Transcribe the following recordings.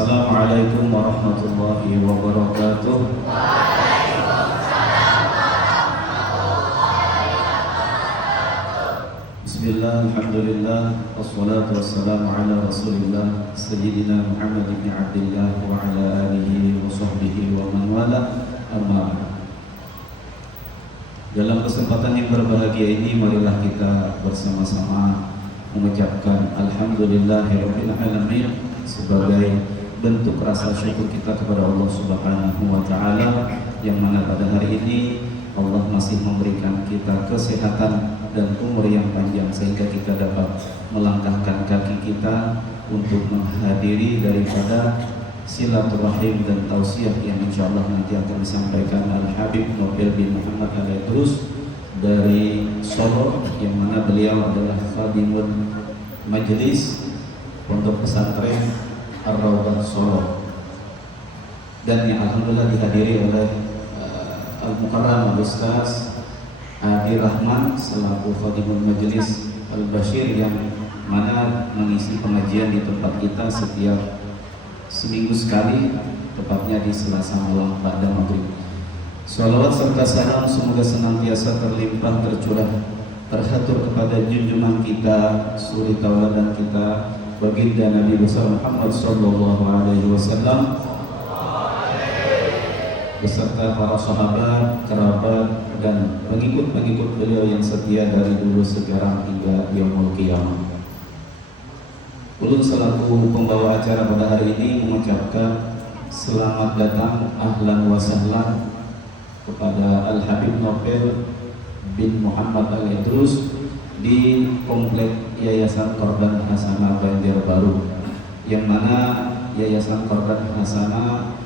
Assalamualaikum warahmatullahi wabarakatuh. Bismillah, alhamdulillah, wassalatu wassalamu ala rasulillah Sayyidina Muhammad ibn Abdillah wa ala alihi wa sahbihi wa man wala, amma ba'd. Dalam kesempatan yang berbahagia ini, marilah kita bersama-sama mengucapkan Alhamdulillahirabbil alamin sebagai bentuk rasa syukur kita kepada Allah Subhanahu wa taala, yang mana pada hari ini Allah masih memberikan kita kesehatan dan umur yang panjang sehingga kita dapat melangkahkan kaki kita untuk menghadiri daripada silaturahim dan tausiah yang insyaallah nanti akan disampaikan Al-Habib Nobel bin Muhammad Al-Idrus dari Solo, yang mana beliau adalah khadimul majlis Pondok Pesantren Ar-Raudhah Solo, dan yang alhamdulillah dihadiri oleh Al-Mukarram Al-Ustaz Adi Rahman selaku khadimul majlis Al-Bashir, yang mana mengisi pengajian di tempat kita setiap seminggu sekali, tepatnya di Selasa malam pada maghrib. Salawat serta salam semoga senantiasa terlimpah tercurah terhatur kepada junjungan kita, suri tauladan kita, baginda Nabi besar Muhammad sallallahu alaihi wasallam beserta para sahabat, kerabat, dan pengikut-pengikut beliau yang setia dari dulu sekarang hingga yaumul qiyamah. Ulun selaku pembawa acara pada hari ini mengucapkan selamat datang, ahlan wa sahlan kepada Al-Habib Nobel bin Muhammad Al-Idrus di Komplek Yayasan Korban Hasanah Banjarbaru, yang mana Yayasan Korban Hasanah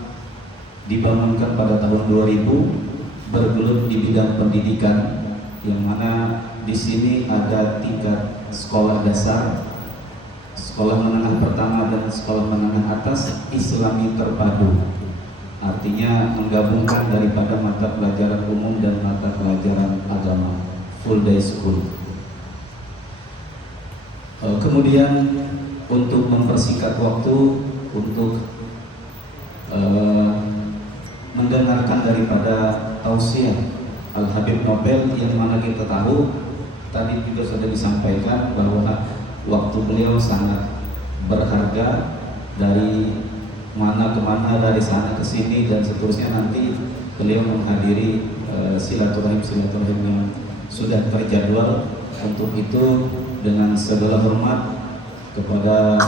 dibangunkan pada tahun 2000, bergelut di bidang pendidikan, yang mana di sini ada tingkat sekolah dasar, sekolah menengah pertama dan sekolah menengah atas Islami terpadu, artinya menggabungkan daripada mata pelajaran umum dan mata pelajaran agama, full day school. Kemudian untuk mempersingkat waktu, untuk mendengarkan daripada tausiah Al-Habib Nobel, yang mana kita tahu tadi juga sudah disampaikan bahwa waktu beliau sangat berharga, dari mana ke mana, dari sana ke sini dan seterusnya. Nanti beliau menghadiri silaturahim yang sudah terjadwal. Untuk itu dengan segala hormat kepada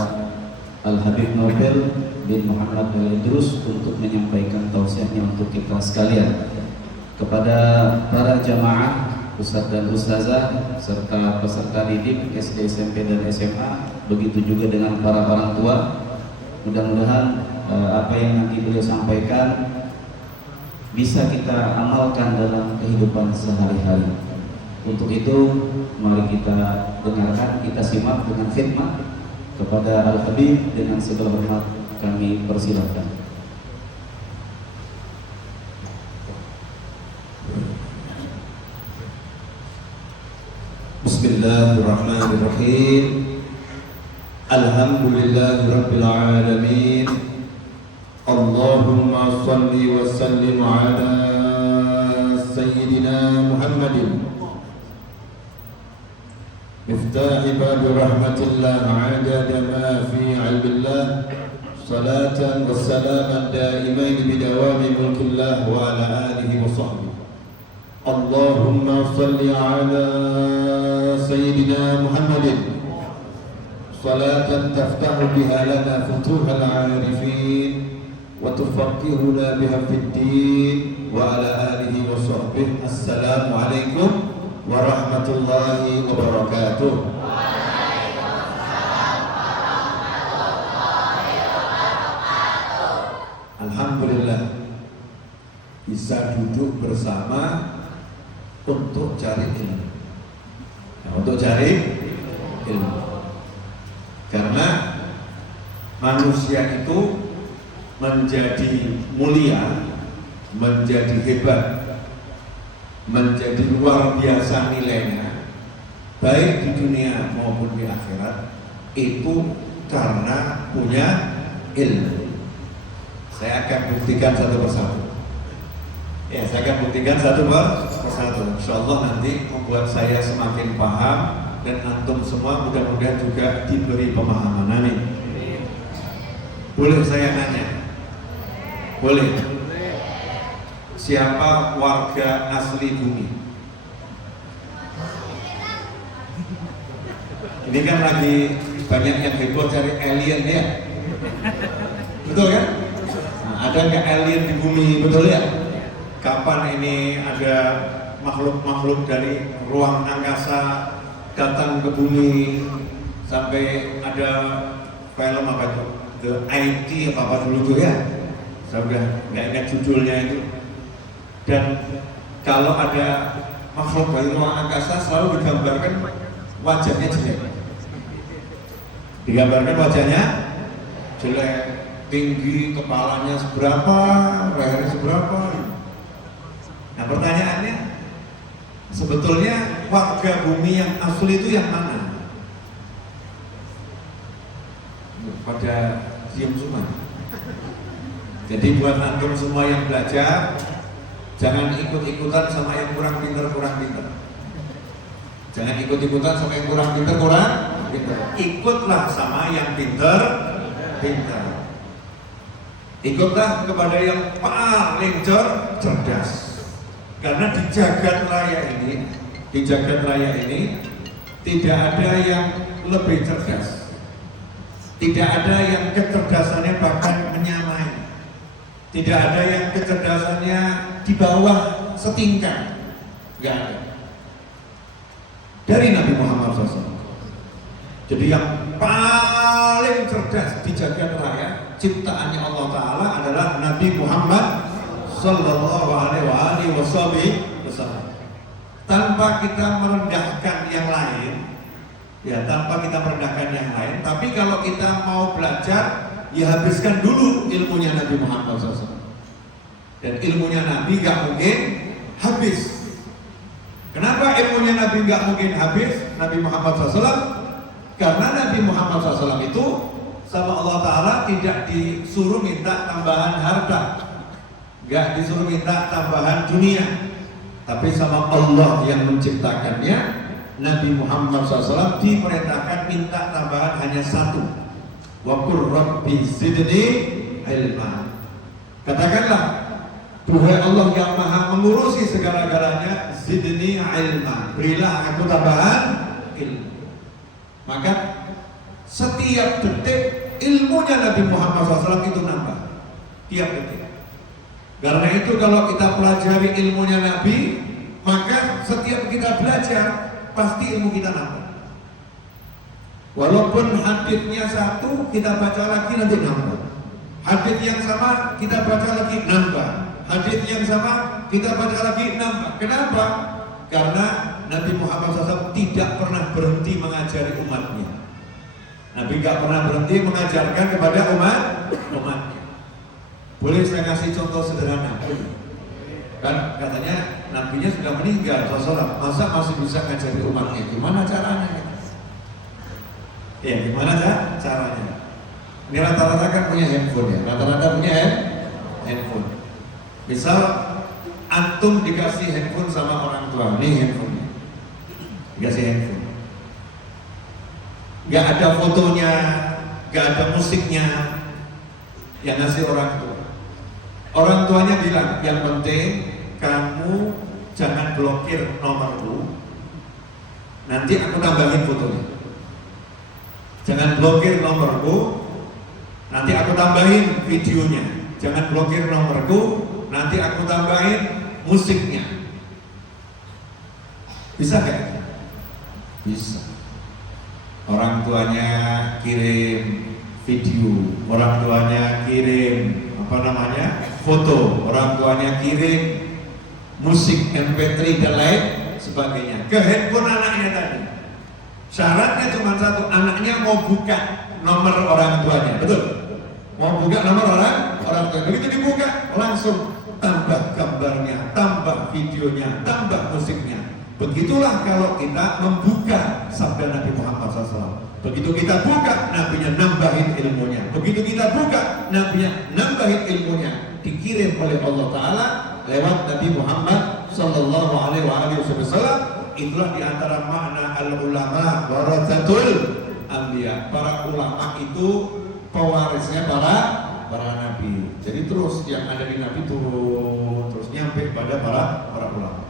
Al-Habib Nobel bin Muhammad Al-Idrus untuk menyampaikan tausiahnya untuk kita sekalian. Kepada para jamaah, ustadz dan ustazah, serta peserta didik SD, SMP, dan SMA, begitu juga dengan para orang tua, mudah-mudahan apa yang nanti beliau sampaikan bisa kita amalkan dalam kehidupan sehari-hari. Untuk itu mari kita dengarkan, kita simak dengan khidmat kepada Al-Habib. Dengan segala hormat kami persilahkan. Bismillahirrahmanirrahim. Alhamdulillahirabbil alamin. Allahumma shalli wa sallim ala sayyidina Muhammadin miftah bab rahmatillah adada ma fi ilmillah, salatan wa salaman daimain bidawami mulkillah wa ala alihi wa sahbihi. Allahumma salli ala sayyidina Muhammadin salatan taftahu biha lana futuhal arifin wa tufaqihuna biha fid din wa ala alihi wa sahbihi. Assalamu alaikum warahmatullahi wabarakatuh. Alhamdulillah bisa duduk bersama untuk cari ilmu. Untuk cari ilmu, karena manusia itu menjadi mulia, menjadi hebat, menjadi luar biasa nilainya, baik di dunia maupun di akhirat, itu karena punya ilmu. Saya akan buktikan satu persatu. Ya, saya akan buktikan satu persatu. Insya Allah nanti membuat saya semakin paham dan antum semua mudah-mudahan juga diberi pemahaman. Amin. Boleh saya nanya? Boleh. Siapa warga asli bumi? Ini kan lagi banyak yang heboh cari alien ya. Betul kan? Nah, ada nggak alien di bumi? Betul ya? Kapan ini ada makhluk-makhluk dari ruang angkasa datang ke bumi, sampai ada film apa itu? The IT apa dulu tuh ya? Saya udah nggak ingat judulnya itu. Dan kalau ada makhluk dari ruang angkasa selalu digambarkan wajahnya jelek. Digambarkan wajahnya jelek, tinggi, kepalanya seberapa, lehernya seberapa. Nah pertanyaannya, sebetulnya warga bumi yang asli itu yang mana? Pada diam semua. Jadi buat antum semua yang belajar, jangan ikut-ikutan sama yang kurang pintar. Jangan ikut-ikutan sama yang kurang pintar. Ikutlah sama yang pintar. Ikutlah kepada yang paling cerdas. Karena di jagat raya ini tidak ada yang lebih cerdas. Tidak ada yang kecerdasannya bahkan menyamai. Tidak ada yang kecerdasannya di bawah setingkat. Enggak ada. Dari Nabi Muhammad SAW. Jadi yang paling cerdas di jagat raya ciptaannya Allah Ta'ala adalah Nabi Muhammad Sallallahu Alaihi Wasallam. Tanpa kita merendahkan yang lain, tapi kalau kita mau belajar, ya habiskan dulu ilmunya Nabi Muhammad SAW. Dan ilmunya Nabi gak mungkin habis. Kenapa ilmunya Nabi gak mungkin habis? Nabi Muhammad SAW, karena Nabi Muhammad SAW itu sama Allah Ta'ala tidak disuruh minta tambahan harta, gak disuruh minta tambahan dunia, tapi sama Allah yang menciptakannya, Nabi Muhammad SAW diperintahkan minta tambahan hanya satu. Wa qur rabbi zidni ilma. Katakanlah, Tuhan Allah yang maha mengurusi segala-galanya, zidni ilma, berilah aku tambahan ilmu. Maka setiap detik ilmunya Nabi Muhammad SAW itu nambah, tiap detik. Karena itu kalau kita pelajari ilmunya Nabi, maka setiap kita belajar pasti ilmu kita nambah. Walaupun haditsnya satu, kita baca lagi nanti nambah. Hadits yang sama kita baca lagi nambah. Hadits yang sama kita baca lagi nambah. Kenapa? Karena Nabi Muhammad SAW tidak pernah berhenti mengajari umatnya. Nabi gak pernah berhenti mengajarkan kepada umatnya. Boleh saya kasih contoh sederhana? Kan katanya nabinya sudah meninggal, masa masih bisa ngajari umatnya? Gimana caranya? Ya gimana caranya? Ini rata-rata kan punya handphone ya, rata-rata punya handphone. Misal antum dikasih handphone sama orang tua, nih handphone, dikasih handphone, gak ada fotonya, gak ada musiknya, yang ngasih orang tua. Orang tuanya bilang, yang penting kamu jangan blokir nomorku, nanti aku tambahin fotonya. Jangan blokir nomorku, nanti aku tambahin videonya. Jangan blokir nomorku, nanti aku tambahin musiknya. Bisa gak? Bisa. Orang tuanya kirim video, orang tuanya kirim foto, orang tuanya kirim musik MP3 dan lain sebagainya ke handphone anaknya tadi. Syaratnya cuma satu, anaknya mau buka nomor orang tuanya, betul? Mau buka nomor orang tuanya. Begitu dibuka, langsung tambah gambarnya, tambah videonya, tambah musiknya. Begitulah kalau kita membuka sabda Nabi Muhammad SAW. Begitu kita buka, Nabinya nambahin ilmunya. Begitu kita buka, Nabinya nambahin ilmunya. Dikirim oleh Allah Ta'ala lewat Nabi Muhammad Sallallahu Alaihi Wasallam. Itulah diantara makna al-ulama warathatul anbiya. Para ulama itu pewarisnya para nabi. Jadi terus yang ada di nabi turun terus nyampe pada para ulama.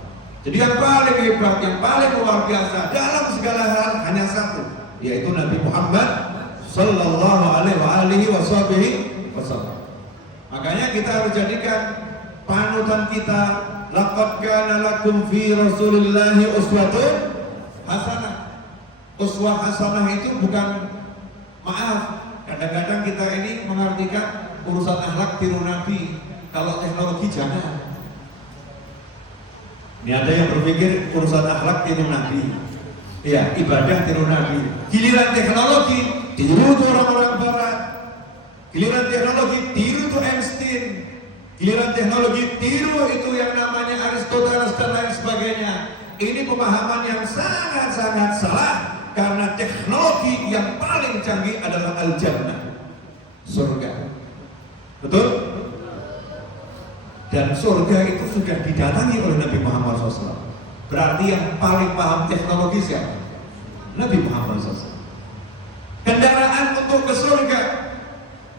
Jadi yang paling hebat, yang paling luar biasa dalam segala hal hanya satu, yaitu Nabi Muhammad Sallallahu Alaihi Wasallam. Makanya kita harus jadikan panutan kita. Laqad kana lakum fi Rasulillahi uswatun hasanah. Uswah hasanah itu bukan, maaf, kadang-kadang kita ini mengartikan urusan akhlak tiru Nabi. Kalau teknologi jangan. Ini ada yang berpikir urusan akhlak tiru Nabi, ya ibadah tiru Nabi. Giliran teknologi tiru tuh orang-orang Barat. Giliran teknologi tiru tuh Einstein. Giliran teknologi tiru itu yang namanya Aristoteles dan lain sebagainya. Ini pemahaman yang sangat-sangat salah, karena teknologi yang paling canggih adalah al-jannah, surga. Betul? Dan surga itu sudah didatangi oleh Nabi Muhammad SAW. Berarti yang paling paham teknologi siapa? Nabi Muhammad SAW. Kendaraan untuk ke surga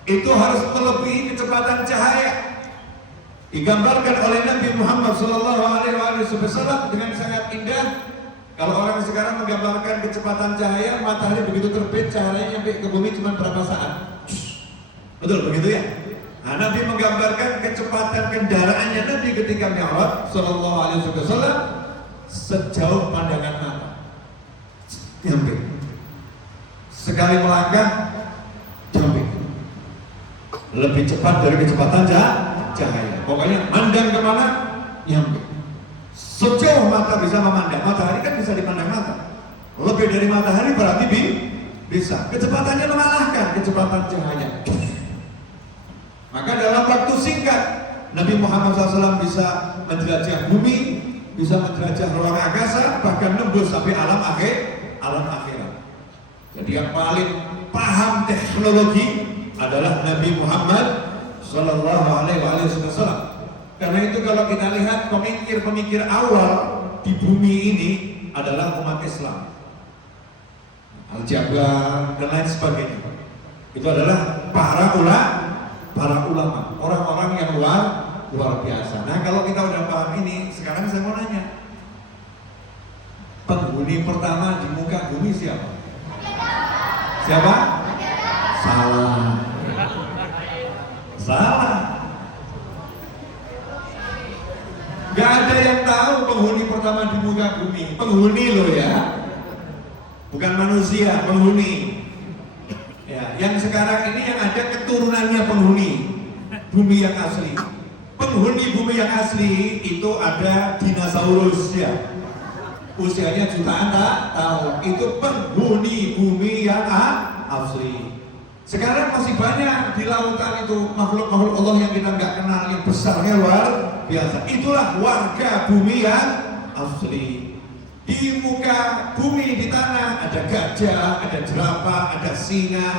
itu harus melebihi kecepatan cahaya. Digambarkan oleh Nabi Muhammad SAW dengan sangat indah. Kalau orang sekarang menggambarkan kecepatan cahaya, matahari begitu terbit, cahayanya sampai ke bumi cuma berapa saat. Betul begitu ya? Nah, Nabi menggambarkan kecepatan kendaraannya Nabi ketika Mi'raj Sallallahu Alaihi Wasallam sejauh pandangan mata. Nyampe. Sekali melangkah, nyampe. Lebih cepat dari kecepatan cahaya. Pokoknya mandang kemana, nyampe. Sejauh mata bisa memandang. Matahari kan bisa dipandang mata. Lebih dari matahari berarti bisa. Kecepatannya mengalahkan kecepatan cahaya. Maka dalam waktu singkat Nabi Muhammad SAW bisa menjelajah bumi, bisa menjelajah ruang angkasa, bahkan nembus sampai alam akhirat. Jadi yang paling paham teknologi adalah Nabi Muhammad Sallallahu Alaihi Wasallam. Karena itu kalau kita lihat pemikir-pemikir awal di bumi ini adalah umat Islam, Al-Jabar dan lain sebagainya. Itu adalah para ulama, orang-orang yang luar biasa. Nah, kalau kita udah paham ini, sekarang saya mau nanya, penghuni pertama di muka bumi siapa? Siapa? Salah. Gak ada yang tahu penghuni pertama di muka bumi. Penghuni loh ya, bukan manusia, penghuni. Ya, yang sekarang ini yang ada keturunannya penghuni bumi yang asli. Penghuni bumi yang asli itu ada dinosaurus ya, usianya jutaan tahun. Itu penghuni bumi yang asli. Sekarang masih banyak di lautan itu makhluk-makhluk Allah yang kita nggak kenal, yang besarnya luar biasa. Itulah warga bumi yang asli. Di muka bumi, di tanah ada gajah, ada jerapah, ada singa,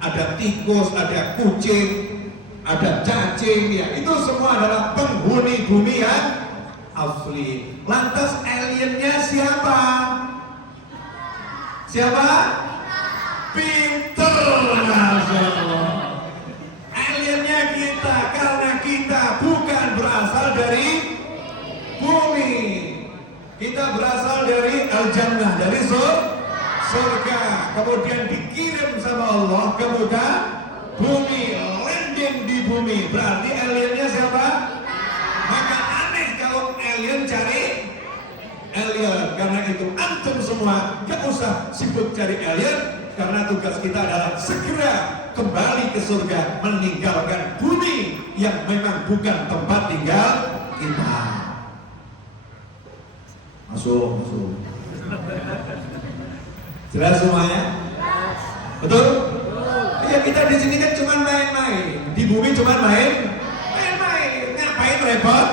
ada tikus, ada kucing, ada cacing, ya itu semua adalah penghuni bumi yang asli. Lantas aliennya siapa? Siapa? Pinter, Masya Allah. Aliennya kita, karena kita bukan berasal dari bumi. Kita berasal dari al-jannah, dari surga. Kemudian dikirim sama Allah ke muka bumi, landing di bumi. Berarti aliennya siapa? Maka aneh kalau alien cari alien. Karena itu antum semua gak usah sibuk cari alien, karena tugas kita adalah segera kembali ke surga, meninggalkan bumi yang memang bukan tempat tinggal kita. Masuk. Jelas semuanya? Betul? Iya, kita di sini kan cuma main-main. Di bumi cuma main-main. Ngapain repot?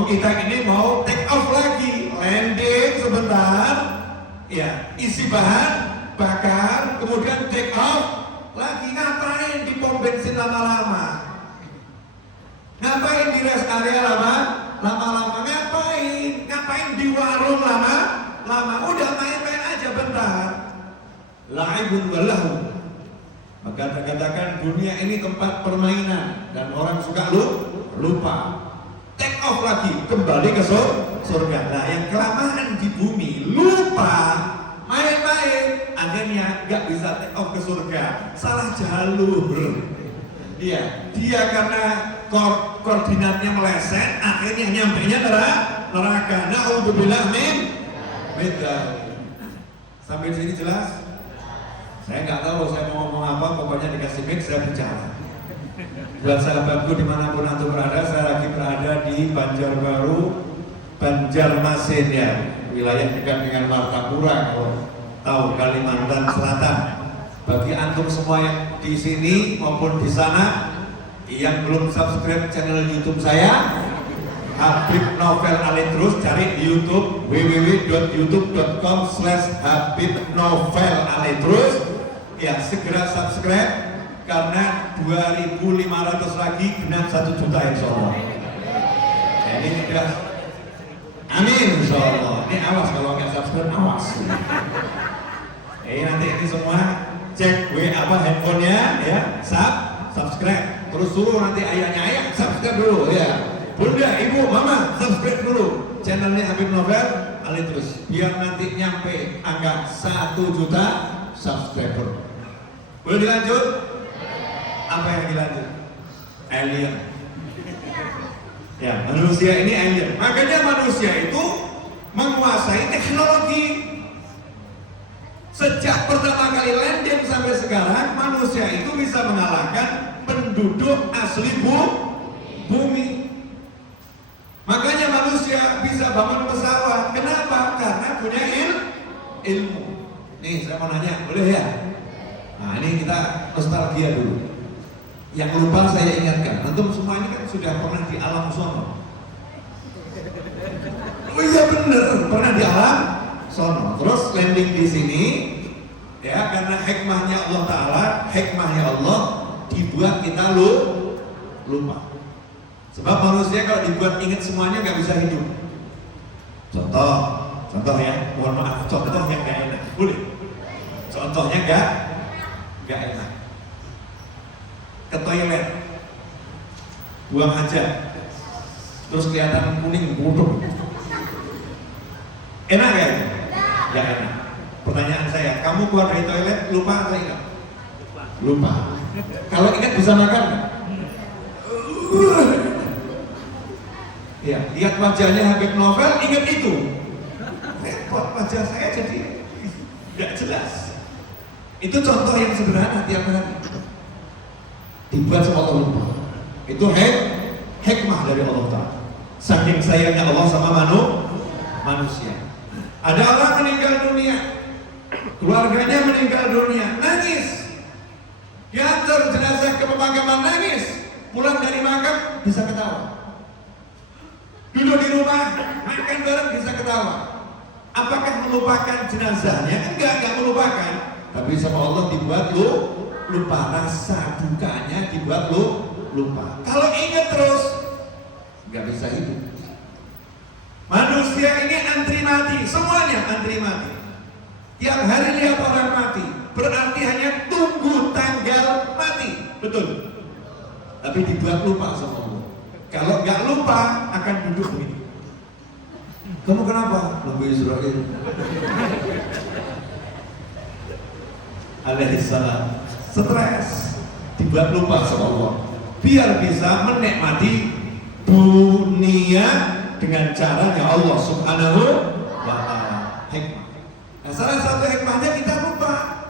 Oh, kita ini mau take off lagi, landing sebentar, ya isi bahan, bakar, kemudian take off lagi. Ngapain di pom bensin lama-lama? Ngapain di rest area lama-lama? Ngapain di warung lama-lama? Udah main-main aja bentar. La'ibun walahu. Maka terkatakan dunia ini tempat permainan dan orang suka lupa. Take off lagi, kembali ke surga. Nah, yang kelamaan di bumi, lupa, main-main, akhirnya gak bisa take off ke surga, salah jalur. Dia karena koordinatnya meleset, akhirnya nyampainya neraka. Na'udzubillah min dzalik. Sampai sini jelas? Saya nggak tahu saya mau ngomong apa, pokoknya dikasih mic saya bicara. Buat sahabatku dimanapun antum berada, saya lagi berada di Banjarbaru, Banjarmasin ya, wilayah dekat dengan Martapura kalau tahu, Kalimantan Selatan. Bagi antum semua yang di sini maupun di sana yang belum subscribe channel YouTube saya, Habib Novel Alitrus, cari di YouTube www.youtube.com/habibnovelalitrus. Ya, segera subscribe karena 2.500 lagi genap 1 juta insyaallah. Ya, ini sudah amin insyaallah. Ini awas kalau nggak subscribe, awas. Nanti ini semua cek handphonenya ya, subscribe. Terus suruh nanti ayahnya, ayah subscribe dulu ya. Bunda, ibu, mama subscribe dulu channelnya Habib Novel Alitrus biar nanti nyampe angka 1 juta subscriber. Boleh dilanjut? Apa yang dilanjut? Alien. Ya, manusia ini alien. Makanya manusia itu menguasai teknologi. Sejak pertama kali landing sampai sekarang, manusia itu bisa mengalahkan penduduk asli bumi. Makanya manusia bisa bangun pesawat. Kenapa? Karena punya ilmu. Nih, saya mau nanya, boleh ya? Nah, ini kita nostalgia dulu. Yang lupa saya ingatkan, antum semua ini kan sudah pernah di alam sono. Oh iya bener, pernah di alam sono. Terus landing di sini, ya karena hikmahnya Allah Ta'ala, hikmahnya Allah dibuat kita lupa. Sebab manusia kalau dibuat ingat semuanya nggak bisa hidup. Contoh ya, mohon maaf, contohnya nggak enak, boleh? Contohnya nggak enak. Ke toilet, buang hajat, terus kelihatan kuning bodoh. Enak ya? Nggak enak. Pertanyaan saya, kamu keluar dari toilet lupa atau ingat? Lupa. Kalau ingat bisa makan nggak? Ya, lihat wajahnya Habib Novel, ingat itu. Repot wajah saya jadi nggak jelas. Itu contoh yang sederhana tiap hari. Dibuat sama Allah lupa. Itu hikmah dari Allah Ta'ala. Saking sayangnya Allah sama manusia. Ada orang meninggal dunia, keluarganya meninggal dunia, nangis. Diantar jenazah ke pemakaman, nangis. Pulang dari makam bisa ketawa. Duduk di rumah, makan bareng bisa ketawa. Apakah melupakan jenazahnya? Enggak melupakan. Tapi sama Allah dibuat lupa, rasa dukanya dibuat lupa. Kalau ingat terus, nggak bisa hidup. Manusia ini antri mati, semuanya antri mati. Tiap hari lihat orang mati, berarti hanya tunggu tanggal mati, betul. Tapi dibuat lupa sama Allah. Kalau nggak lupa akan duduk begini. Kamu kenapa? Nabi Israel alaihissalam stres, dibuat lupa sama Allah biar bisa menikmati dunia dengan caranya Allah Subhanahu wa ta'ala. Hikmah. Nah, salah satu hikmahnya kita lupa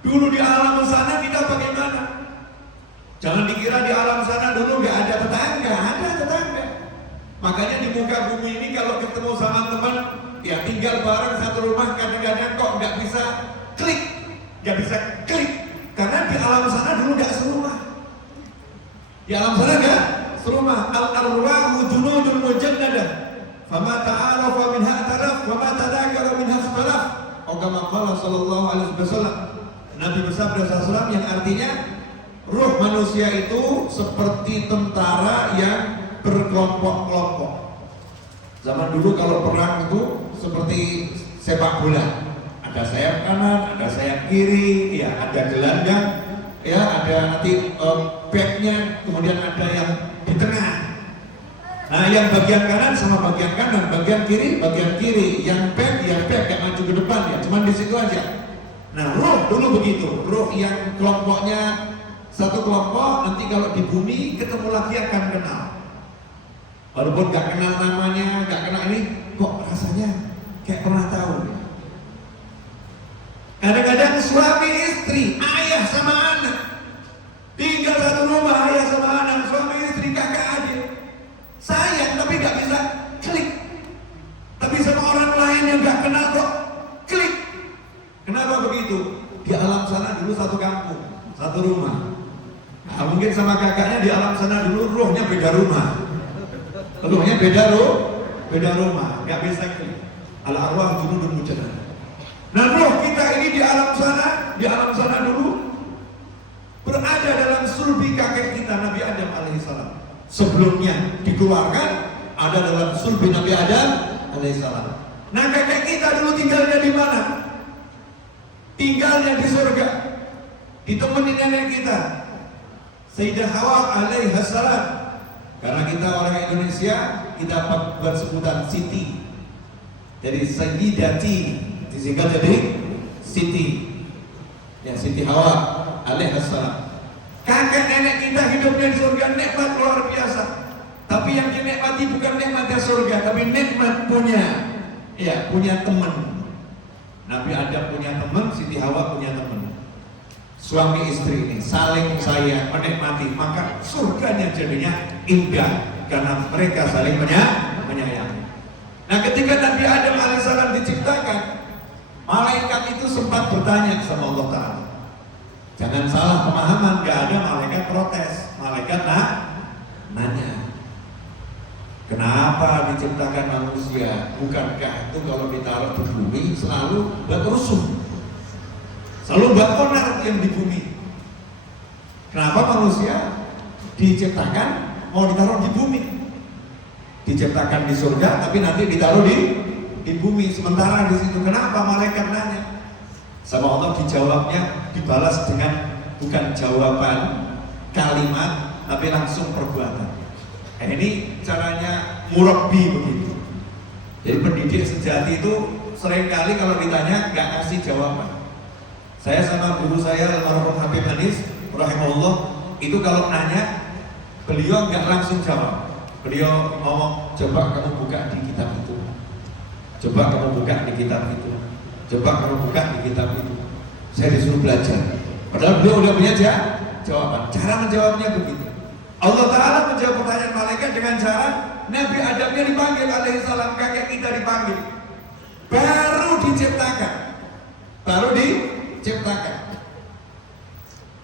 dulu di alam sana kita bagaimana. Jangan dikira di alam sana dulu nggak ada tetangga, ada tetangga. Makanya di muka bumi ini kalau ketemu sama teman, ya tinggal bareng satu rumah, kadang-kadang kok nggak bisa klik. Karena di alam sana dulu nggak serumah. Di alam sana nggak serumah. Al-arwahu junudun mujannadah. Fama ta'arafa minha talaf, fama tadakara minha ikhtalaf. Kama qala sallallahu alaihi wasallam. Nabi bersabda SAW yang artinya ruh manusia itu seperti tentara yang berkelompok-kelompok. Zaman dulu kalau perang itu seperti sepak bola. Ada sayap kanan, ada sayap kiri, ya ada gelandang, ya ada nanti backnya, kemudian ada yang di tengah. Nah, yang bagian kanan sama bagian kanan, bagian kiri, yang back, yang maju ke depan ya, cuman di situ aja. Nah, ruh dulu begitu, ruh yang kelompoknya satu kelompok, nanti kalau di bumi ketemu lagi akan kenal. Walaupun gak kenal namanya, gak kenal ini, kok rasanya kayak pernah tahu ya. Kadang-kadang suami istri, ayah sama anak, tinggal satu rumah, ayah sama anak, suami istri, kakak adik, sayang tapi gak bisa klik. Tapi sama orang lain yang gak kenal kok klik. Kenapa begitu? Di alam sana dulu satu kampung, satu rumah. Nah, mungkin sama kakaknya di alam sana dulu ruhnya beda rumah. Ruhnya beda rumah, gak bisa klik. Al-arwah junudun mujannada. Nah, ruh kita ini di alam sana dulu berada dalam sulbi kakek kita Nabi Adam alaihissalam. Sebelumnya dikeluarkan ada dalam sulbi Nabi Adam alaihissalam. Nah, kakek kita dulu tinggalnya di mana? Tinggalnya di surga, ditemani nenek kita Sayyidah Hawa alaihissalam. Karena kita orang Indonesia, kita buat sebutan Siti. Dari Sayyidati disingkat jadi Siti. Ya, Siti Hawa alaihissalam. Kakek nenek kita hidupnya di surga, nikmat luar biasa. Tapi yang dinikmati bukan nikmatnya surga, tapi nikmat punya teman. Nabi Adam punya teman, Siti Hawa punya teman. Suami istri ini saling sayang, menikmati, maka surganya jadinya indah karena mereka saling menyayangi. Nah, ketika Nabi Adam alaihissalam diciptakan, malaikat itu sempat bertanya sama Allah Ta'ala. Jangan salah pemahaman, gak ada malaikat protes, malaikat nanya. Kenapa diciptakan manusia? Bukankah itu kalau ditaruh di bumi selalu buat rusuh, selalu buat onar yang di bumi? Kenapa manusia diciptakan mau ditaruh di bumi? Diciptakan di surga tapi nanti ditaruh di bumi sementara di situ. Kenapa malaikat nanya? Sama Allah dijawabnya, dibalas dengan bukan jawaban kalimat tapi langsung perbuatan. Nah, ini caranya murabbi begitu. Jadi pendidik sejati itu seringkali kalau ditanya nggak ngasih jawaban. Saya sama guru saya almarhum Habib Anis rahimahullah itu kalau nanya beliau nggak langsung jawab. Beliau ngomong, coba kamu buka di kitab itu, coba kamu buka di kitab itu, coba kamu buka di kitab itu. Saya disuruh belajar. Padahal beliau udah punya jawaban. Cara menjawabnya begitu. Allah Ta'ala menjawab pertanyaan malaikat dengan cara Nabi Adamnya dipanggil alaihissalam, kakek kita dipanggil. Baru diciptakan.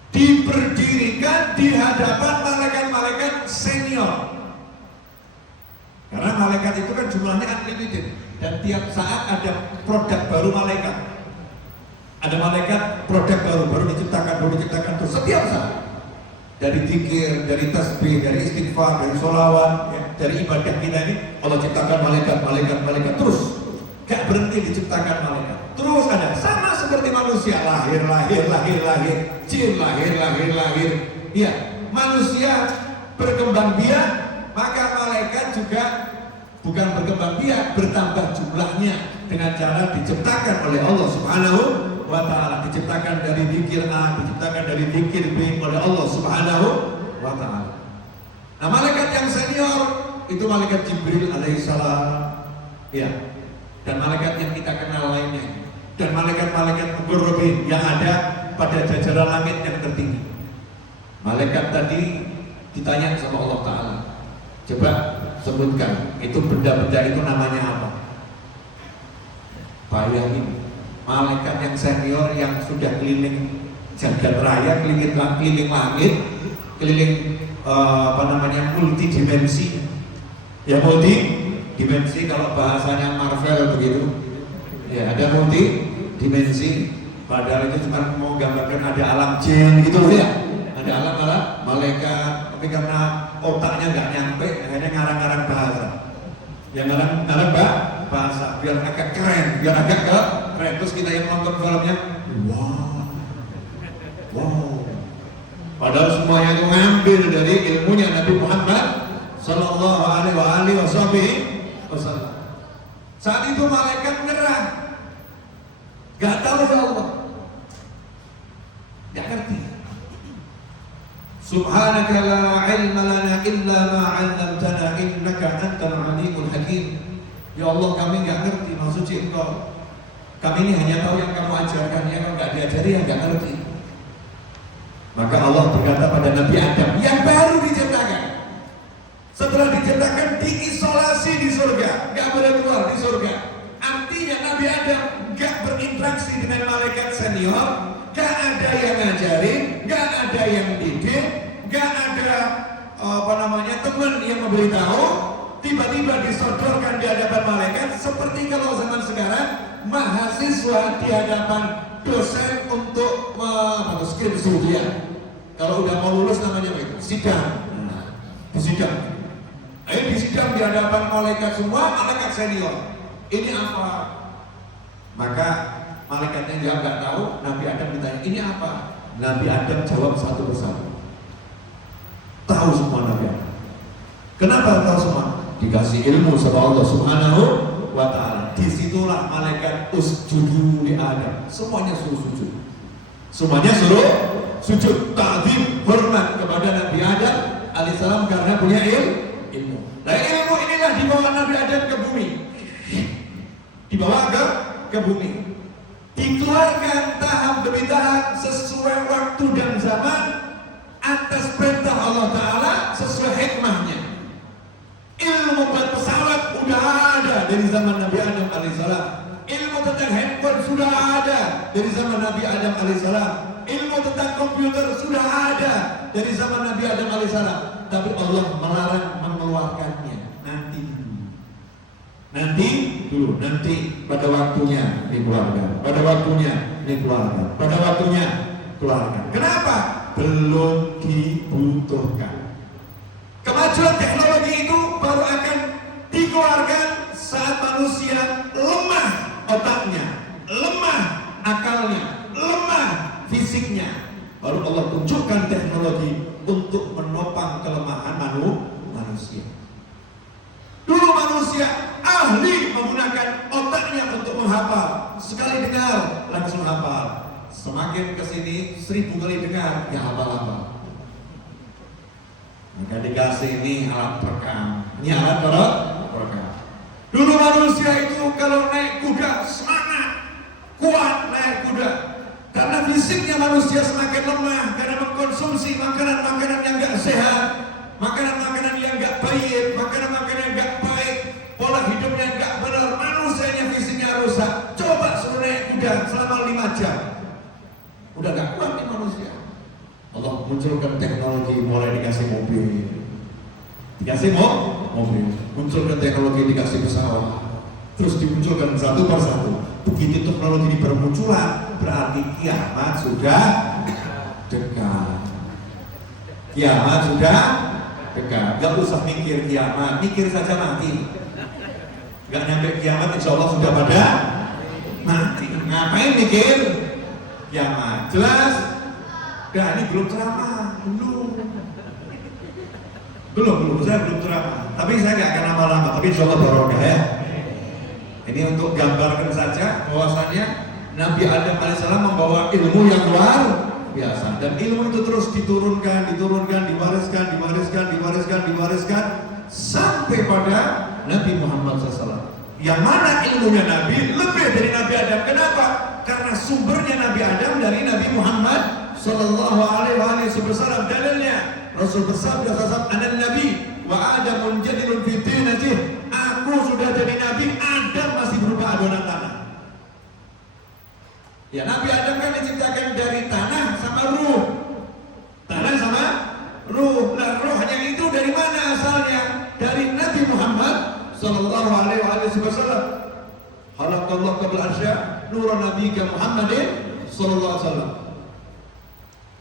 Diberdirikan di hadapan malaikat-malaikat senior. Karena malaikat itu kan jumlahnya unlimited dan tiap saat ada produk baru malaikat. Ada malaikat produk baru diciptakan terus setiap saat. Dari zikir, dari tasbih, dari istighfar, dari sholawat, ya, dari ibadah kita ini Allah ciptakan malaikat terus, gak berhenti diciptakan malaikat. Terus ada sama seperti manusia, lahir, jin lahir. Ya, manusia berkembang biak, maka malaikat juga bukan berkembang biak, bertambah jumlahnya dengan cara diciptakan oleh Allah Subhanahu wa ta'ala, diciptakan dari zikir A, diciptakan dari zikir B oleh Allah Subhanahu wa ta'ala. Nah, malaikat yang senior itu malaikat Jibril alaihissalam, ya, dan malaikat yang kita kenal lainnya, dan malaikat-malaikat muqarrabin yang ada pada jajaran langit yang tertinggi. Malaikat tadi ditanya sama Allah Ta'ala, coba sebutkan itu benda-benda itu namanya apa? Bayangin malaikat yang senior yang sudah keliling jagat raya, keliling langit, keliling multidimensi, ya dimensi, kalau bahasanya Marvel begitu. Ya, ada multi dimensi. Padahal itu cuma mau gambarkan ada alam jin gitu loh ya. Ada alam-alam malaikat, tapi karena otaknya nggak nyampe, akhirnya ngarang-ngarang bahasa. Yang ngarang bahasa, biar agak keren, biar agak keren. Terus kita yang nonton filmnya, wow. Padahal semuanya itu ngambil dari ilmunya Nabi Muhammad Sallallahu Alaihi Wasallam. Saat itu malaikat menyerah, gak tahu ya Allah, gak ngerti. Subhanaka la ilma lana illa ma 'allamtana innaka antal alimul hakim. Ya Allah, kami gak ngerti, maksudnya Engkau. Kami ini hanya tahu yang kamu ajarkan, yang enggak diajari yang gak ngerti. Maka Allah berkata pada Nabi Adam yang baru diciptakan. Setelah diciptakan diisolasi di surga, gak boleh keluar di surga. Artinya Nabi Adam gak berinteraksi dengan malaikat senior, gak ada yang ngajarin, gak ada yang didik, gak ada teman yang memberitahu. Tiba-tiba disodorkan di hadapan malaikat, seperti kalau zaman sekarang mahasiswa di hadapan dosen untuk skripsi dia. Kalau udah mau lulus namanya itu sidang. Disidang. Disidang di hadapan malaikat semua, malaikat senior. Ini apa? Maka malaikatnya dia nggak tahu. Nabi Adam ditanya, ini apa? Nabi Adam jawab satu persatu. Tahu semua Nabi Adam. Kenapa tahu semua? Dikasih ilmu sama Allah Subhanahu wa Ta'ala. Disitulah malaikat usjudu li Adam. Semuanya suruh sujud. Semuanya suruh sujud, ta'zim, hormat kepada Nabi Adam alaihissalam karena punya ilmu. Nah, ilmu inilah dibawa Nabi Adam ke bumi. Dibawa ke bumi. Dikeluarkan tahap demi tahap sesuai waktu dan zaman atas perintah Allah Ta'ala sesuai hikmahnya. Ilmu buat pesawat udah ada dari zaman Nabi Adam alaihissalam. Ilmu tentang handphone sudah ada dari zaman Nabi Adam alaihissalam. Ilmu tentang komputer sudah ada dari zaman Nabi Adam alaihissalam. Tapi Allah melarang mengeluarkannya. Nanti pada waktunya dikeluarkan. Pada waktunya dikeluarkan. Pada waktunya keluarkan. Kenapa? Belum dibutuhkan. Kemajuan teknologi itu baru akan dikeluarkan saat manusia lemah otaknya, lemah akalnya, lemah fisiknya. Baru Allah tunjukkan teknologi untuk menopang kelemahan manusia. Dulu manusia ahli menggunakan otaknya untuk menghafal. Sekali dengar langsung hafal. Semakin kesini 1000 kali dengar ya hafal-hafal. Maka dikasih ini alat perekam. Ini alat perekam. Dulu manusia itu kalau naik kuda semangat, kuat naik kuda. Karena fisiknya manusia semakin lemah karena mengkonsumsi makanan-makanan yang gak sehat, makanan-makanan yang gak baik, makanan-makanan yang gak baik, pola hidupnya gak benar, manusianya fisiknya rusak. Coba suruh naik kuda selama 5 jam, udah gak kuat nih manusia. Allah munculkan teknologi, mulai dikasih mobil, munculkan teknologi, dikasih pesawat, terus dimunculkan satu persatu. Begitu teknologi ini bermunculan, berarti kiamat sudah dekat. Kiamat sudah dekat. Gak usah mikir kiamat, mikir saja mati. Gak nyampe kiamat, insya Allah sudah pada mati. Ngapain mikir kiamat? Jelas? Nah, ini belum ceramah, belum, saya belum ceramah. Tapi saya nggak akan lama-lama, tapi insya Allah barokah ya. Ini untuk gambarkan saja bahwasannya Nabi Adam alaihissalam membawa ilmu yang luar biasa, dan ilmu itu terus diturunkan, diwariskan sampai pada Nabi Muhammad SAW. Yang mana ilmunya Nabi lebih dari Nabi Adam. Kenapa? Karena sumbernya Nabi Adam dari Nabi Muhammad Sallallahu Alaihi Wasallam. Dalilnya Rasul bersabda, "Anan Nabi wa Adamun jadilun fi dinati." Aku sudah jadi Nabi, Adam masih berupa adonan tanah. Ya, Nabi Adam kan diciptakan dari tanah sama ruh. Tanah sama ruh. Nah, rohnya itu dari mana asalnya? Dari Nabi Muhammad sallallahu alaihi wasallam. Khalaqallahu qabla asya nura nabiyika Muhammadin sallallahu alaihi wasallam.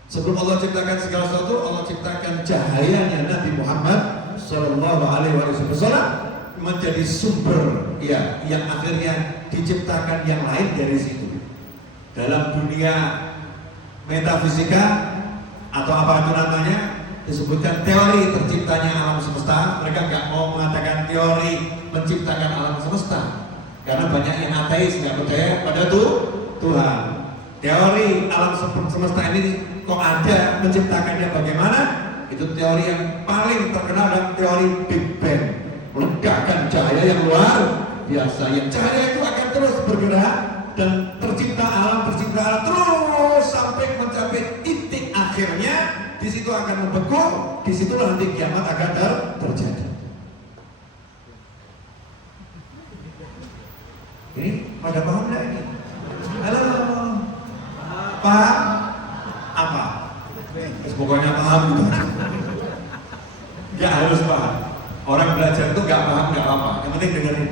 Sebelum Allah ciptakan segala sesuatu, Allah ciptakan cahayanya Nabi Muhammad sallallahu alaihi wasallam menjadi sumber ya yang akhirnya diciptakan yang lain dari situ. Dalam dunia metafisika atau apa itu namanya disebutkan teori terciptanya alam semesta. Mereka nggak mau mengatakan teori menciptakan alam semesta karena banyak yang ateis nggak percaya pada Tuhan. Teori alam semesta ini kok ada, menciptakannya bagaimana? Itu teori yang paling terkenal dan teori Big Bang, ledakan cahaya yang luar biasa. Yang cahaya itu akan terus bergerak dan tercipta alam terus sampai mencapai titik akhirnya. Di situ akan membeku, di situ nanti kiamat akan terjadi. Ini pada paham nggak ini? Halo, paham? Apa? Pokoknya paham gitu. Gak harus paham. Orang belajar itu gak paham gak apa-apa. Yang penting dengerin.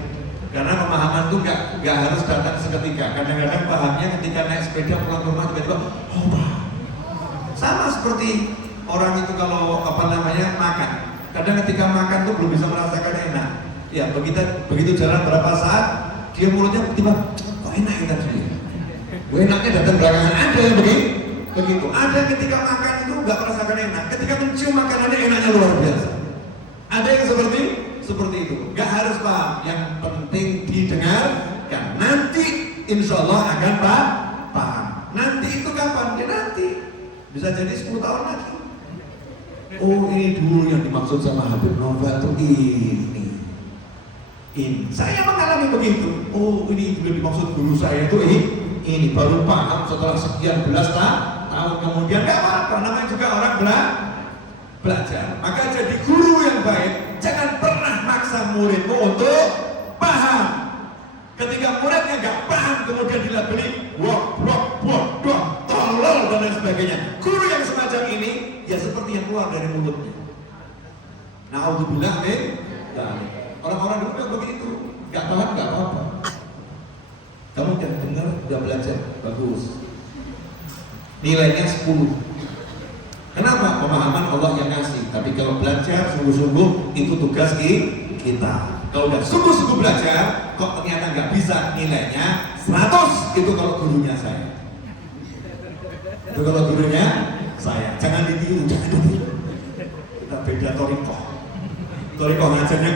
Karena pemahaman itu gak harus datang seketika. Kadang-kadang pahamnya ketika naik sepeda pulang ke rumah tiba-tiba, oh paham. Sama seperti orang itu kalau makan. Kadang ketika makan tuh belum bisa merasakan enak. Ya begitu jalan berapa saat dia mulutnya tiba kok enak ya tadi. Enaknya datang belakangan ada yang begitu. Ada ketika makan itu nggak merasakan enak. Ketika mencium makanannya enaknya luar biasa. Ada yang seperti itu. Nggak harus paham. Yang penting didengarkan. Nanti insya Allah akan paham. Nanti itu kapan? Ya nanti. Bisa jadi 10 tahun lagi. Oh ini dulu yang dimaksud sama Habib Novel tuh ini. Saya mengalami begitu. Oh ini dulu dimaksud guru saya tuh ini baru paham setelah sekian belas tahun kemudian. Gak apa-apa, namanya juga orang belajar. Maka jadi guru yang baik. Jangan pernah maksa muridmu untuk paham. Ketika muridnya gak paham kemudian dilabeli wah, tolol dan lain sebagainya. Guru yang semacam ini ya seperti yang keluar dari mulutnya. Na'udzubillah min dzalik. Orang-orang dulu yang begitu, gak paham gak apa-apa. Kamu udah dengar, udah belajar, bagus. Nilainya 10. Kenapa? Pemahaman Allah yang ngasih. Tapi kalau belajar sungguh-sungguh itu tugas kita. Kalau udah sungguh-sungguh belajar, kok ternyata nggak bisa, nilainya 100. Itu kalau gurunya saya. Itu kalau gurunya saya. Jangan ditiru, jangan ditiru. Kita beda torikoh. Torikoh ngajarnya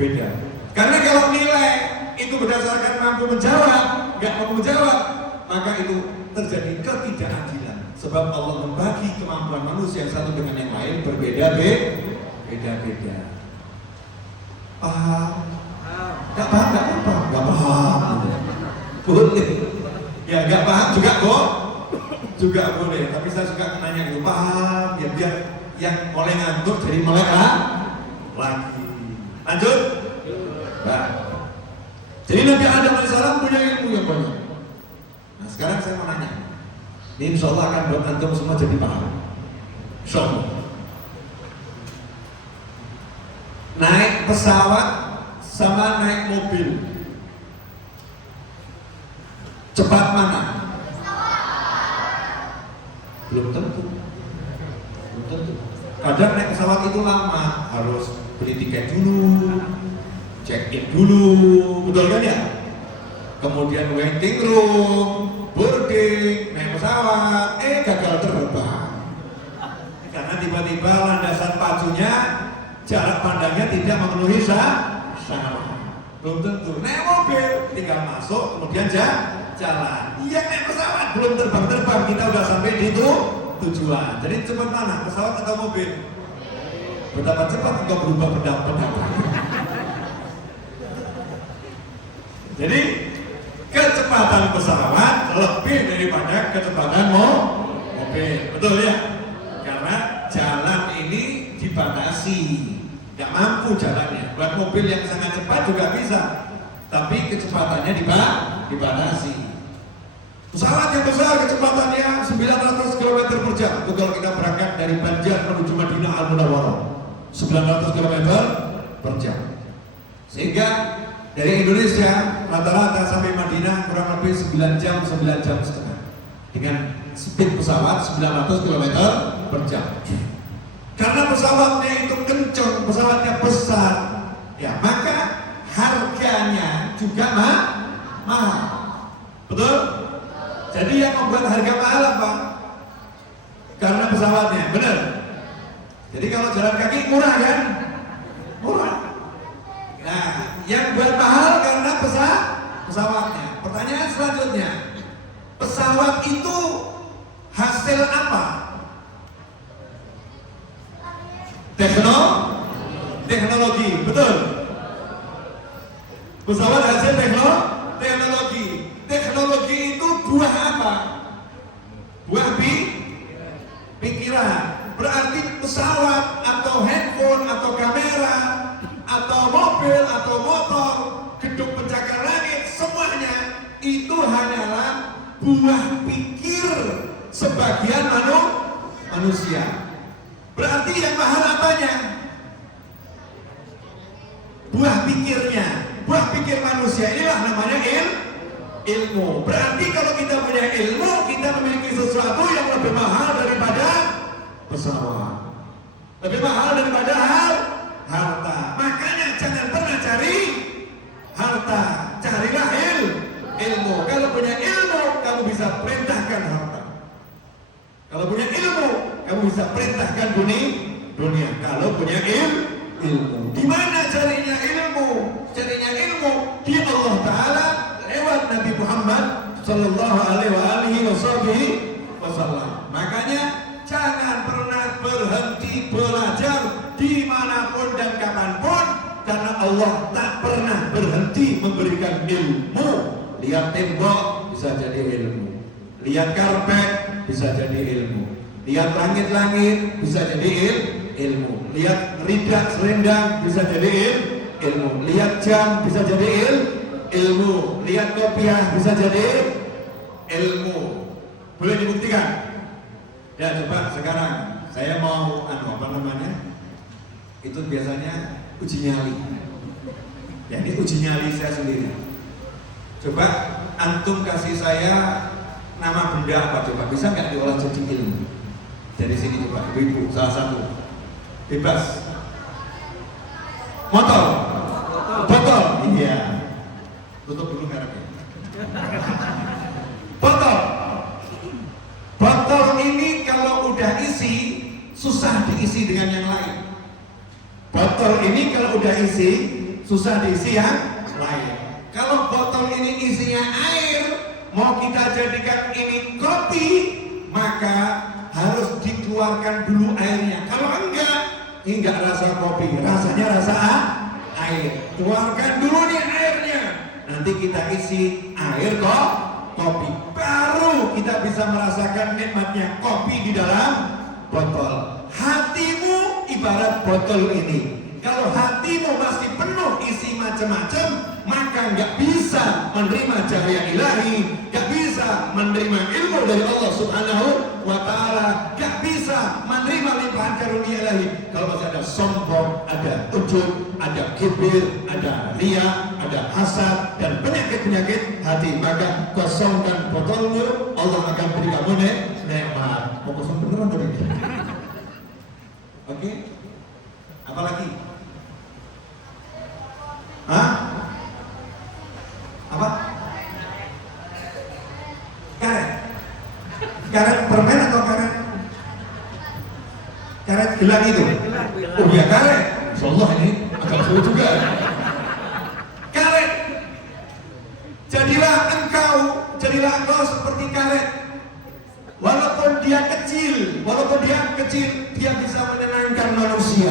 beda. Karena kalau nilai itu berdasarkan mampu menjawab, nggak mampu menjawab, maka itu terjadi ketidakadilan. Sebab Allah membagi kemampuan manusia yang satu dengan yang lain beda-beda. Paham? Gak paham gak apa-apa. Gak paham boleh. Ya gak paham juga boleh. Tapi saya suka nanya gitu, paham ya biar yang mulai ngantuk jadi mulai lagi. Lanjut. Nah. Jadi Nabi Adam AS punya ilmu yang banyak. Nah sekarang saya mau nanya. Ini insya Allah akan buat antum semua jadi paham. Insya Allah. Naik pesawat sama naik mobil, cepat mana? Belum tentu. Kadang naik pesawat itu lama, harus beli tiket dulu, check in dulu, betul kan ya? Kemudian waiting room, boarding, naik pesawat, gagal terbang. Karena tiba-tiba landasan pacunya, jarak pandangnya tidak memenuhi syarat. Belum tentu. Naik mobil, tinggal masuk, kemudian jalan. Iya naik pesawat, belum terbang, kita udah sampai di tujuan. Jadi cepat mana, pesawat atau mobil? Betapa cepat engkau berubah pendapat. Jadi kecepatan pesawat lebih daripada kecepatan mobil, betul ya? Karena jalan ini dibatasi, nggak mampu jalannya. Buat mobil yang sangat cepat juga bisa, tapi kecepatannya dibatasi. Pesawat yang besar kecepatannya 900 km per jam. Itu kalau kita berangkat dari Banjar menuju Madinah Al-Munawwarah, 900 km per jam. Sehingga dari Indonesia rata-rata sampai Madinah kurang lebih 9 jam setengah dengan speed pesawat 900 km per jam. Karena pesawatnya itu kencang, pesawatnya besar, ya maka harganya juga mahal. Betul? Jadi yang membuat harga mahal apa? Karena pesawatnya, benar. Jadi kalau jalan kaki murah kan? Murah. Nah, yang buat mahal karena pesawatnya. Pertanyaan selanjutnya, pesawat itu hasil apa? Teknologi, betul. Pesawat hasil teknologi. Teknologi itu buah apa? Buah pikiran. Berarti pesawat atau handphone atau kamera atau mobil atau motor, gedung pencakar langit, semuanya itu hanyalah buah pikir sebagian manusia. Berarti yang mahal apanya? Buah pikirnya, buah pikir manusia. Inilah namanya ilmu. Berarti kalau kita punya ilmu, kita memiliki sesuatu yang lebih mahal daripada pesawat, lebih mahal daripada harta. Makanya jangan pernah cari harta, carilah ilmu. Kalau punya ilmu, kamu bisa perintahkan harta. Kalau punya ilmu, kamu bisa perintahkan dunia. Kalau punya ilmu. Di mana carinya ilmu? Carinya ilmu di Allah Ta'ala lewat Nabi Muhammad Sallallahu Alaihi Wasallam. Makanya jangan pernah berhenti belajar dimanapun dan kapanpun, karena Allah tak pernah berhenti memberikan ilmu. Lihat tembok bisa jadi ilmu, lihat karpet bisa jadi ilmu, lihat langit-langit bisa jadi ilmu, lihat ridak selendang bisa jadi ilmu, lihat jam bisa jadi ilmu, lihat kopiah bisa jadi ilmu. Boleh dibuktikan? Ya coba sekarang saya mau itu biasanya uji nyali. Ya ini uji nyali saya sendiri. Coba antum kasih saya nama benda apa coba, bisa nggak diolah jadi ilmu? Dari sini coba, ibu salah satu. Bebas. Motor. Botol. Iya. Tutup dulu karetnya. Botol. Botol ini kalau udah isi susah diisi dengan yang lain. Botol ini kalau udah isi susah diisi yang lain. Kalau botol ini isinya air, mau kita jadikan ini kopi, maka harus dikeluarkan dulu airnya. Kalau enggak, ini enggak rasa kopi, rasanya rasa air. Keluarkan dulu nih airnya. Nanti kita isi air kopi. Baru kita bisa merasakan nikmatnya kopi di dalam botol. Hatimu ibarat botol ini. Kalau hatimu masih penuh isi macam-macam, maka nggak bisa menerima cahaya ilahi, nggak bisa menerima ilmu dari Allah Subhanahu wa Ta'ala, nggak bisa menerima limpahan karunia ilahi. Kalau masih ada sombong, ada ujub, ada kibir, ada riya, ada hasad dan penyakit-penyakit hati, maka kosongkan botolmu, Allah akan beri kamu nikmat. Mau kosong beneran tadi? Oke? Apalagi? Hah? Apa? Karet. Karet permen atau karet? Karet gelang itu? Oh ya karet. Insyaallah ini agak sulit juga. Karet. Jadilah engkau seperti karet. Walaupun dia kecil, dia bisa menenangkan manusia.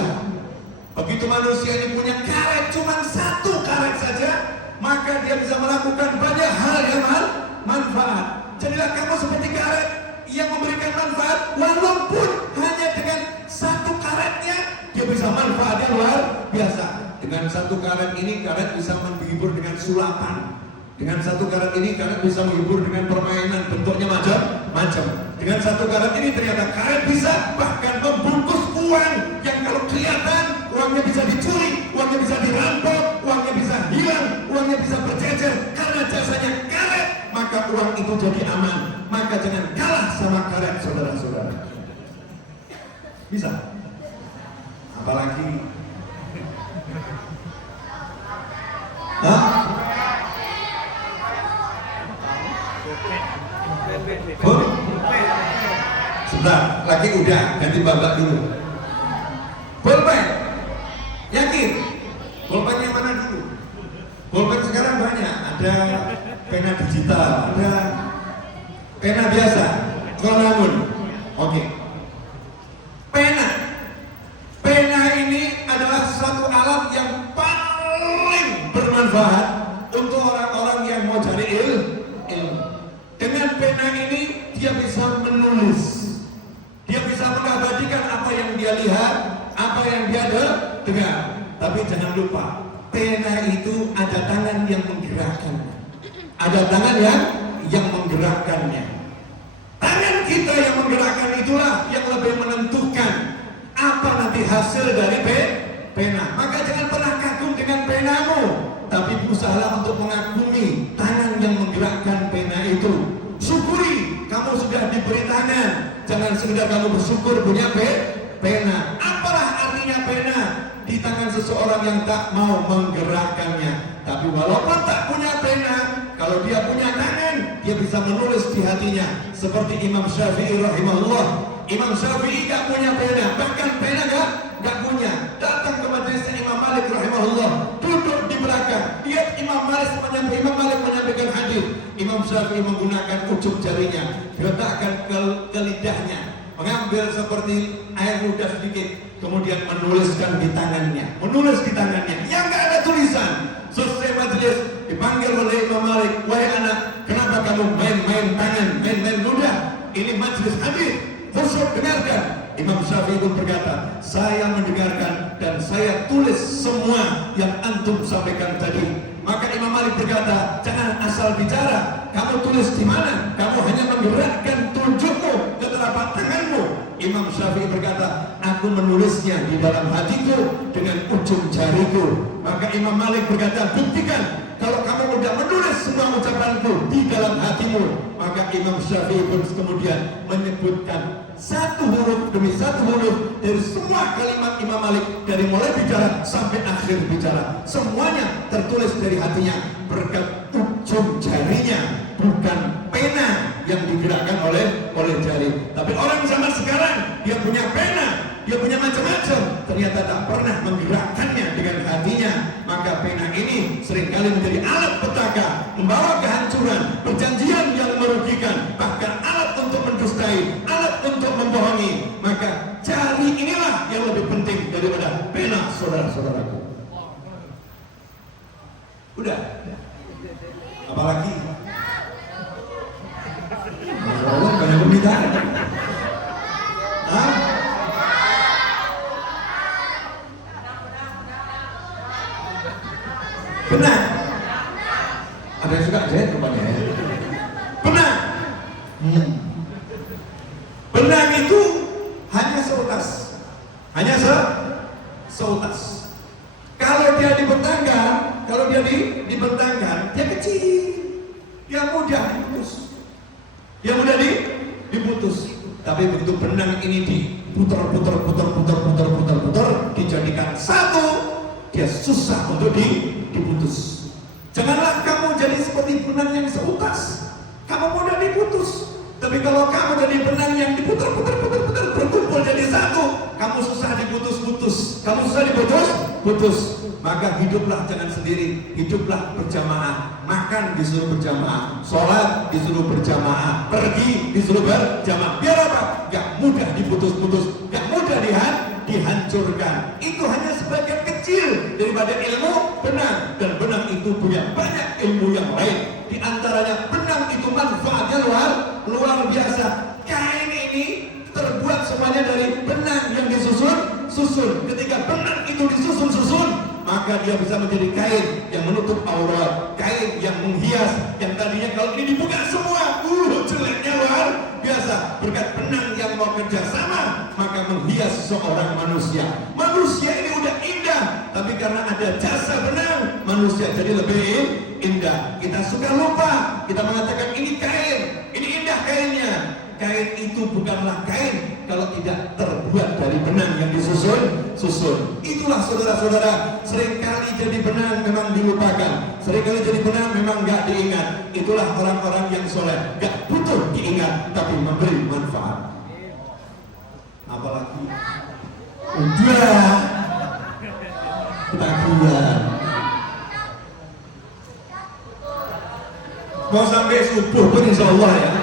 Begitu manusia ini punya karet, cuma satu karet saja, maka dia bisa melakukan banyak hal yang manfaat. Jadilah kamu seperti karet yang memberikan manfaat, walaupun hanya dengan satu karetnya, dia bisa manfaat yang luar biasa. Dengan satu karet ini, karet bisa menghibur dengan sulapan. Dengan satu karet ini, karet bisa menghibur dengan permainan bentuknya macam-macam. Dengan satu karet ini, ternyata karet bisa bahkan membungkus uang yang kalau kelihatan, uangnya bisa dicuri, uangnya bisa dirampok, uangnya uangnya bisa berjejer karena jasanya karet, maka uang itu jadi aman. Maka jangan kalah sama karet, saudara-saudara. Bisa? Apalagi sebentar, lagi udah ganti babak dulu. Pulpen, yakin? Pulpennya mana dulu? Pulpen sekarang banyak, ada pena digital, ada pena biasa, kolamun. Oke. Pena ini adalah satu alat yang paling bermanfaat untuk orang-orang yang mau cari ilmu. Dengan pena ini dia bisa menulis, dia bisa mengabadikan apa yang dia lihat, apa yang dia dengar. Tapi jangan lupa, pena itu ada tangan yang menggerakkannya, ada tangan yang menggerakkannya. Tangan kita yang menggerakkan itulah yang lebih menentukan apa nanti hasil dari pena. Maka jangan pernah kagum dengan penamu, tapi berusahalah untuk mengagumi tangan yang menggerakkan pena itu. Syukuri kamu sudah diberi tangan, jangan sekedar kamu bersyukur punya pena. Apalah artinya pena di tangan seseorang yang tak mau menggerakkannya? Tapi walaupun tak punya pena, kalau dia punya tangan, dia bisa menulis di hatinya. Seperti Imam Syafi'i rahimahullah. Imam Syafi'i gak punya pena, bahkan pena gak punya. Datang ke majelisnya Imam Malik rahimahullah, duduk di belakang. Lihat Imam Malik menyampaikan hadis. Imam Syafi'i menggunakan ujung jarinya, diletakkan ke lidahnya, mengambil seperti air ludah sedikit, kemudian menuliskan di tangannya, yang gak ada tulisan. Selesai majelis, dipanggil oleh Imam Malik, wahai anak, kenapa kamu main-main tangan, main-main ludah? Ini majelis hadis, khusyuk dengarkan. Imam Syafi'i pun berkata, saya mendengarkan dan saya tulis semua yang antum sampaikan tadi. Maka Imam Malik berkata, jangan asal bicara, kamu tulis di mana? Kamu hanya menggerakkan tunjukmu ke telapak tanganmu. Imam Syafi'i berkata, aku menulisnya di dalam hatiku dengan ujung jariku. Maka Imam Malik berkata, buktikan kalau kamu sudah menulis semua ucapanku di dalam hatimu. Maka Imam Syafi'i pun kemudian menyebutkan satu huruf demi satu huruf dari semua kalimat Imam Malik, dari mulai bicara sampai akhir bicara, semuanya tertulis dari hatinya berkat ujung jarinya, bukan pena yang digerakkan oleh jari. Tapi orang zaman sekarang, dia punya pena, dia punya macam-macam, ternyata tak pernah menggerakkannya dengan hatinya. Maka pena ini seringkali menjadi alat petaka, membawa kehancuran, perjanjian yang merugikan, bahkan alat untuk mendustai, alat untuk membohongi. Maka jari inilah yang lebih penting daripada pena, saudara-saudaraku. Udah, apalagi Masya Allah, banyak permintaan. Benar. Ada yang suka jahit rupanya ya. Benar. Benar itu hanya seutas. Hanya seutas. Kalau dia dibentangkan, dia kecil. Dia mudah diputus. Tapi begitu benang ini diputar, dijadikan satu, dia susah untuk diputus. Janganlah kamu jadi seperti benang yang seutas, kamu mudah diputus. Tapi kalau kamu jadi benang yang diputar, berkumpul jadi satu, kamu susah diputus. Maka hiduplah jangan sendiri, hiduplah berjamaah. Makan disuruh berjamaah, sholat disuruh berjamaah, pergi disuruh berjamaah. Biar apa? Gak mudah diputus-putus, gak mudah dihancurkan. Itu hanya sebagian kecil daripada ilmu benang. Dan benang itu punya banyak ilmu yang lain. Di antaranya benang itu manfaatnya luar biasa. Kain ini terbuat semuanya dari benang yang disusun. Ketika benang itu disusun, maka dia bisa menjadi kain yang menutup aurat, kain yang menghias, yang tadinya kalau ini dibuka semua, jeleknya luar biasa. Berkat benang yang mau kerja sama, maka menghias seorang manusia. Manusia ini udah indah, tapi karena ada jasa benang, manusia jadi lebih indah. Kita suka lupa, kita mengatakan ini kain, ini indah kainnya. Kain itu bukanlah kain kalau tidak terbuat dari benang yang disusun. Itulah saudara-saudara, seringkali jadi benang memang dilupakan, seringkali jadi benang memang gak diingat. Itulah orang-orang yang soleh, gak butuh diingat tapi memberi manfaat. Apalagi udah ketagihan mau sampai subuh pun insya Allah ya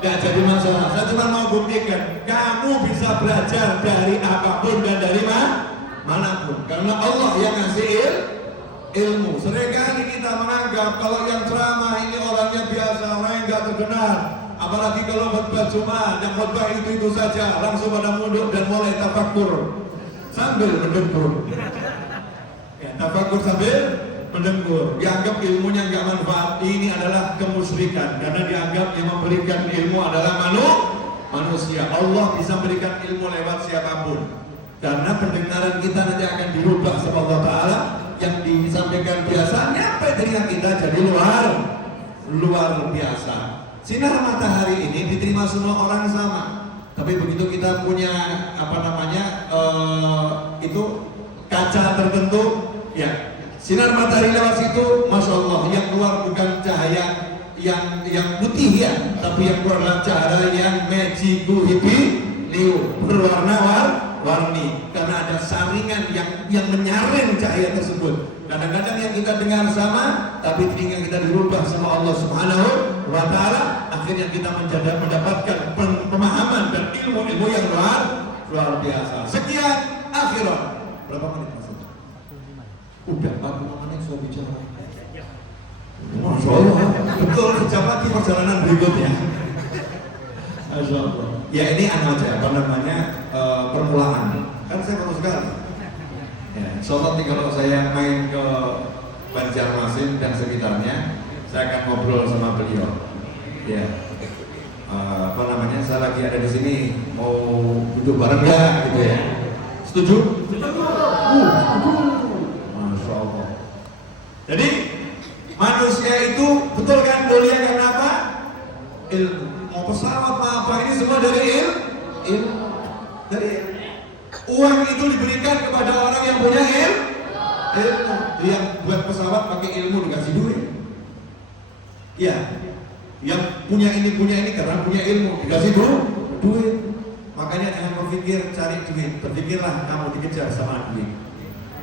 gak jadi masalah. Saya cuma mau buktikan kamu bisa belajar dari apapun dan dari manapun, karena Allah yang ngasih ilmu. Seringkali kita menganggap kalau yang ceramah ini orangnya biasa, orang yang gak terkenal. Apalagi kalau khutbah Jumat, yang khutbah itu saja, langsung pada mundur dan mulai tafakur sambil mendengkur. Ya, tafakur sambil mendengkur. Dianggap ilmunya nggak manfaat. Ini adalah kemusyrikan karena dianggap yang memberikan ilmu adalah manusia. Allah bisa memberikan ilmu lewat siapapun. Karena pendengaran kita nanti akan dirubah sama Allah Ta'ala. Yang disampaikan biasa nyampe telinga kita jadi luar biasa. Sinar matahari ini diterima semua orang sama, tapi begitu kita punya itu kaca tertentu, ya sinar matahari lewat situ, masya Allah, yang keluar bukan cahaya yang putih ya, tapi yang keluar adalah cahaya yang magiku liu, berwarna-warni, karena ada saringan yang menyaring cahaya tersebut. Kadang-kadang yang kita dengar sama, tapi telinga kita dirubah sama Allah Subhanahu wa Ta'ala. Akhirnya kita mendapatkan pemahaman dan ilmu-ilmu yang luar biasa. Sekian akhirat. Berapa menit Mas? Udah 45 menit saya bicara. Masya Allah, betul sejam lagi perjalanan berikutnya. Masya Allah. Ya ini aja, permulaan. Kan saya baru sekali. Ya, soalnya nanti kalau saya main ke Banjarmasin dan sekitarnya, saya akan ngobrol sama beliau. Ya, saya lagi ada di sini, mau duduk bareng nggak, gitu ya? Setuju? Masya Allah. Jadi manusia itu betul kan mulia karena apa? Ilmu. Mau pesawat apa ini semua dari ilmu. Dari ilmu. Uang itu diberikan kepada orang yang punya ilmu. Yang buat pesawat pakai ilmu dikasih duit. Ya, yang punya ini karena punya ilmu dikasih duit. Makanya jangan berpikir cari duit, berpikirlah kamu dikejar sama duit.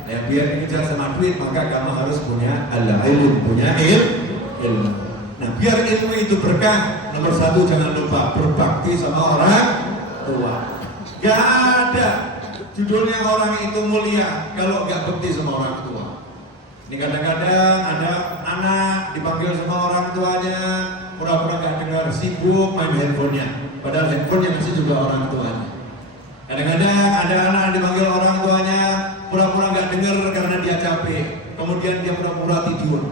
Ya, biar dikejar sama duit maka kamu harus punya ilmu, punya ilmu. Nah, biar ilmu itu berkah, nomor satu jangan lupa berbakti sama orang tua. Gak ada judulnya orang itu mulia kalau gak bekti sama orang tua. Ini kadang-kadang ada anak dipanggil sama orang tuanya, pura-pura gak dengar, sibuk main handphonenya, padahal handphone yang ngasih juga orang tuanya. Kadang-kadang ada anak dipanggil orang tuanya, pura-pura gak dengar karena dia capek, kemudian dia pura-pura tidur.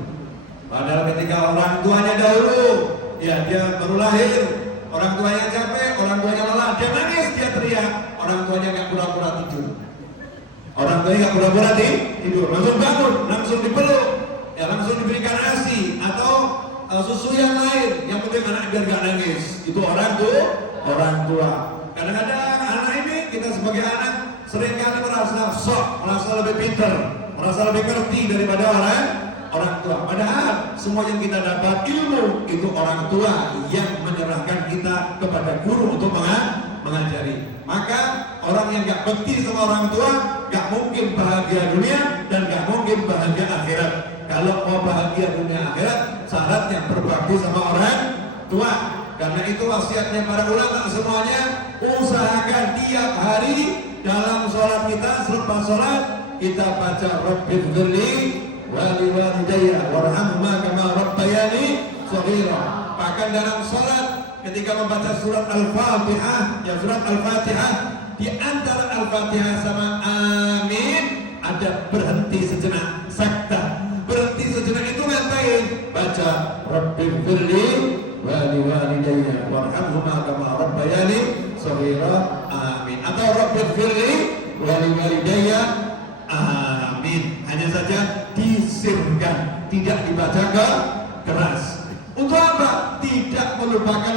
Padahal ketika orang tuanya dahulu, ya dia baru lahir, orang tuanya capek, orang tuanya lelah, dia nangis, dia teriak, orang tuanya gak pura-pura tidur. Orang tuanya gak pura-pura tidur, langsung bangun, langsung dipeluk, ya langsung diberikan ASI atau susu yang lain, yang penting anak biar gak nangis. Itu orang tua. Kadang-kadang anak ini, kita sebagai anak seringkali merasa sok, merasa lebih pintar, merasa lebih ngerti daripada orang tua. Padahal semua yang kita dapat ilmu itu orang tua yang menyerahkan kita kepada guru untuk mengajari. Maka orang yang gak bekti sama orang tua gak mungkin bahagia dunia dan gak mungkin bahagia akhirat. Kalau mau bahagia dunia akhirat, syaratnya berbakti sama orang tua. Karena itu wasiatnya para ulama semuanya, usahakan tiap hari dalam sholat kita, selepas sholat kita baca Rabbighfirli wali walidayya warhamhuma kama rabbayani shaghira. Bahkan dalam sholat ketika membaca surat Al-Fatihah, ya surat Al-Fatihah, di antara Al-Fatihah sama Amin ada berhenti sejenak, sakta. Berhenti sejenak itu ngapain? Baca Rabbighfirli wali walidayya warhamhuma kama rabbayani shaghira. Amin. Atau Rabbighfirli wali walidayya. Amin. hanya saja disirkan, tidak dibaca keras. Untuk apa? Tidak melupakan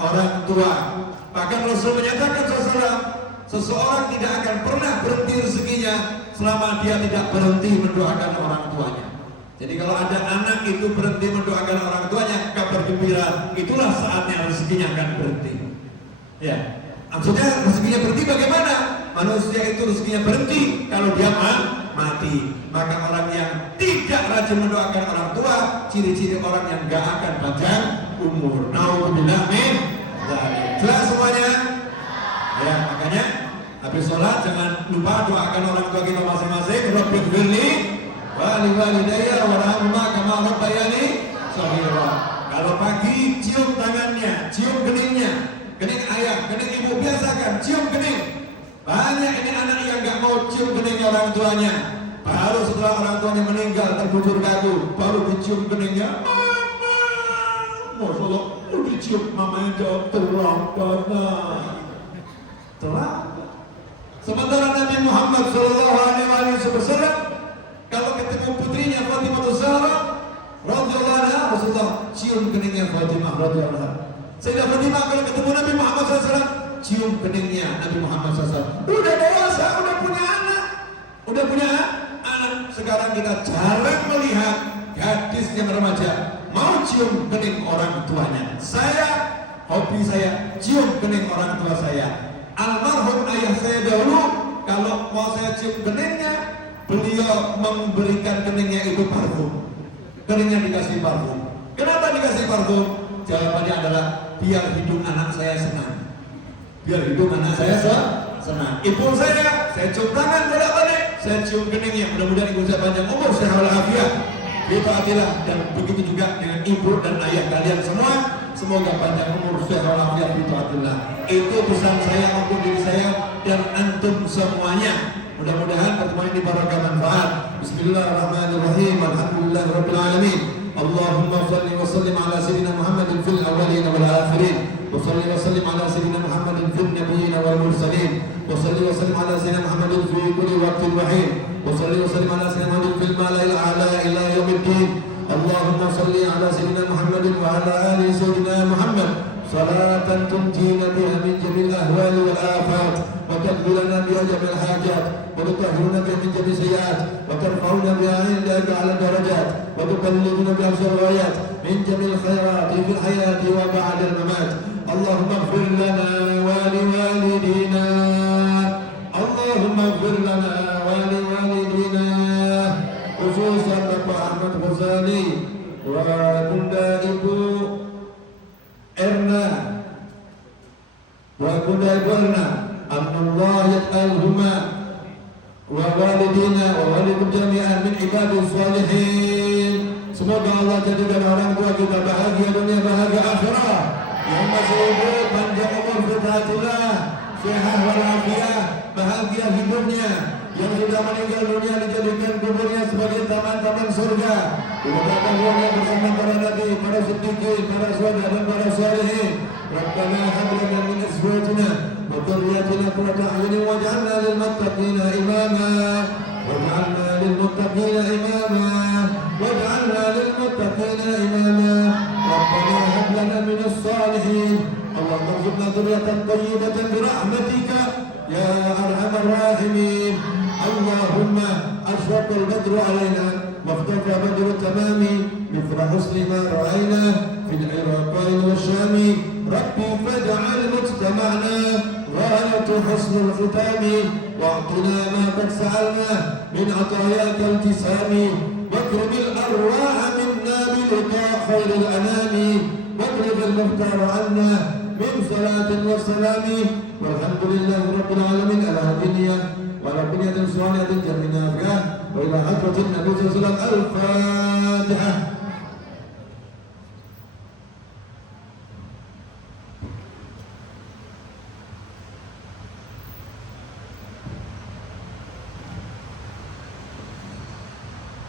orang tua. Bahkan Rasul menyatakan seseorang tidak akan pernah berhenti rezekinya selama dia tidak berhenti mendoakan orang tuanya. Jadi kalau ada anak itu berhenti mendoakan orang tuanya, kabar gembira, itulah saatnya rezekinya akan berhenti. Ya, maksudnya rezekinya berhenti bagaimana? Manusia itu rezekinya berhenti kalau dia mati. Maka orang yang tidak rajin mendoakan orang tua, ciri-ciri orang yang gak akan panjang umur. Nauzubillah min dzalik. Jelas semuanya? Ya, makanya habis sholat jangan lupa doakan orang tua kita masing-masing. Rabbighfirli wa liwalidayya warhamhuma kama rabbayani shaghira. Kalau pagi cium tangannya, cium keningnya, kening ayah, kening ibu, biasakan cium kening. Banyak ini anak yang gak mau cium kening orang tuanya. Baru setelah orang tuanya meninggal terbujur kaku, baru dicium keningnya. Mama, Masya Allah, dicium mamanya jawab terlambat. Terlambat. Sementara Nabi Muhammad SAW kalau ketemu putrinya Fatimah Zahra radhiyallahu anha, Rasulullah cium keningnya Fatimah radhiyallahu anha. Sayyidah Fatimah kalau ketemu Nabi Muhammad SAW cium keningnya Nabi Muhammad SAW. Udah dewasa, udah punya anak. Sekarang kita jarang melihat gadis yang remaja mau cium kening orang tuanya. Hobi saya cium kening orang tua saya. Almarhum ayah saya dahulu kalau mau saya cium keningnya, beliau memberikan keningnya itu parfum. Keningnya dikasih parfum. Kenapa dikasih parfum? Jawabannya adalah biar hidung anak saya senang. Biar hidung anak saya senang. Ibu saya cium tangan bolak-balik, saya cium keningnya. Mudah-mudahan ibu saya panjang umur, sehat walafiat. Taatilah, dan begitu juga dengan ibu dan ayah kalian semua. Semoga panjang umur, sehat walafiat, taatilah. Itu pesan saya untuk diri saya dan antum semuanya. Mudah-mudahan pertemuan ini barokah manfaat. Bismillahirrahmanirrahim. Alhamdulillahirabbil alamin. Allahumma shalli wa sallim ala sayyidina Muhammadin fil awwalin wal akhirin. وصلي وسلم على سيدنا محمد في النبيين والمرسلين وصلي وسلم على سيدنا محمد في كل وقت وحين وصلي وسلم على سيدنا محمد في الملأ الأعلى إلى يوم الدين اللهم صل على سيدنا محمد وعلى آل سيدنا محمد صلاة تنجينا بها من جميع الأهوال والآفات وتقضي لنا بها جميع الحاجات وتطهرنا بها من جميع السيئات وترفعنا بها عندك على الدرجات وتبلغنا بها الغايات من جميع الخيرات في الحياة وبعد الممات اللهم اغفر لنا ولوالدينا اللهم اغفر لنا ولوالدينا خصوصا Bapak Ahmad Ghazali wa Bunda Ibu Erna wa Bunda Ibu Erna Allah yat'alhuma wa walidina wa walikum jami'an min ibadis salihin. Semoga Allah jadikan orang tua kita bahagia dunia, bahagia akhirat. Yang masih hidup panjang umur, bertaatilah, sehat walafiat, bahagia hidupnya. Yang sudah meninggal dunia dijadikan kuburnya sebagai taman-taman surga. Dimudahkan ruangnya bersama para nabi, para siddiqin, para syuhada dan para sholihin. Rabbana hab lana min azwajina wa dhurriyyatina qurrata a'yunin waj'alna lil muttaqina imama. Waj'alna lil muttaqina imama. Waj'alna lil muttaqina imama. Rabbana hab lana min as-salihin. Allahumma arzuqna dhurriyyatan thayyibatan bi rahmatika ya arhamar rahimin. اللهم أشرق البدر علينا وافتقى بدر التمام مثل حسن ما رأينا في العراقين والشام ربي فاجعل مجتمعنا غاية حسن الختام واعطنا ما قد سألناه من عطاياك التسام واكرم الأرواح منا بلقاء خير الأنام واكرم المختار عنا من صلاة وسلام والحمد لله رب العالمين على الدنيا وعلى بنية صالحة جميع نافعة وإلى حضرة النبي صلى الله عليه وسلم الفاتحة.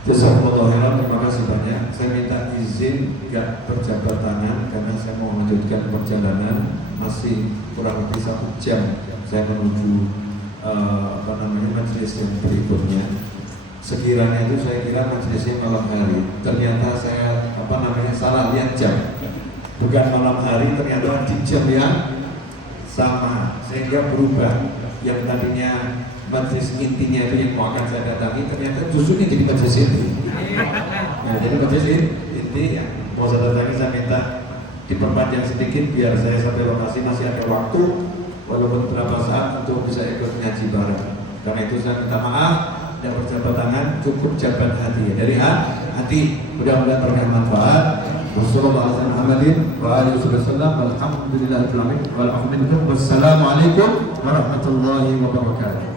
Jazakumullah khairan, terima kasih banyak. Saya minta izin tidak berjabat tangan karena saya mau melanjutkan perjalanan, masih kurang lebih 1 jam saya menuju majelis yang berikutnya. Sekiranya itu saya kira majelisnya malam hari, ternyata saya salah lihat jam. Bukan malam hari, ternyata di jam yang sama, sehingga berubah. Yang tadinya majelis intinya itu yang mau akan saya datangi, ternyata justru ini jadi majelis inti. Nah, jadi majelis inti yang mau saya datangi, saya minta diperpanjang sedikit biar saya sampai lokasi masih ada waktu, walaupun berapa saat untuk bisa ikut ngaji bareng. Karena itu saya minta maaf, tidak berjabat tangan, cukup jabat hati. Dari hati, mudah-mudahan terkait manfaat. Wassalamualaikum warahmatullahi wabarakatuh.